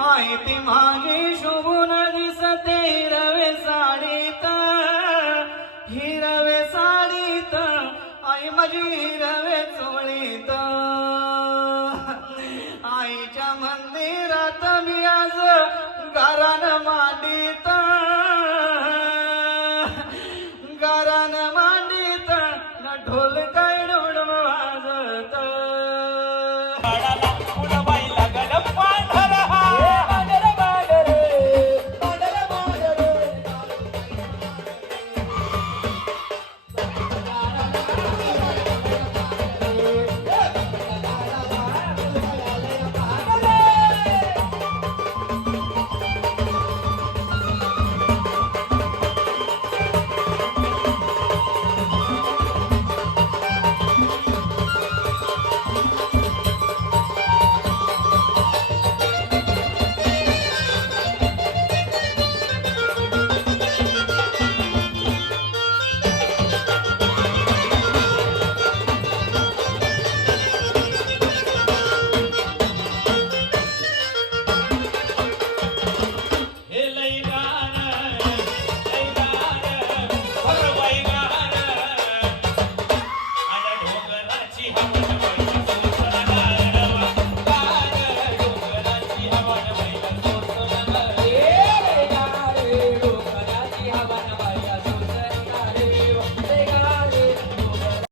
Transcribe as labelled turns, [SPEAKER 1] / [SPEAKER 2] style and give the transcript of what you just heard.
[SPEAKER 1] आहे ती मागे शोभून दिसते. हिरवे साडीत हिरवे साडीत आई माझी हिरवे चोळीत. आईच्या मंदिरात मी आज घरान मांडीत. घरान मांडीत न ढोल काय डोडवा Thank you.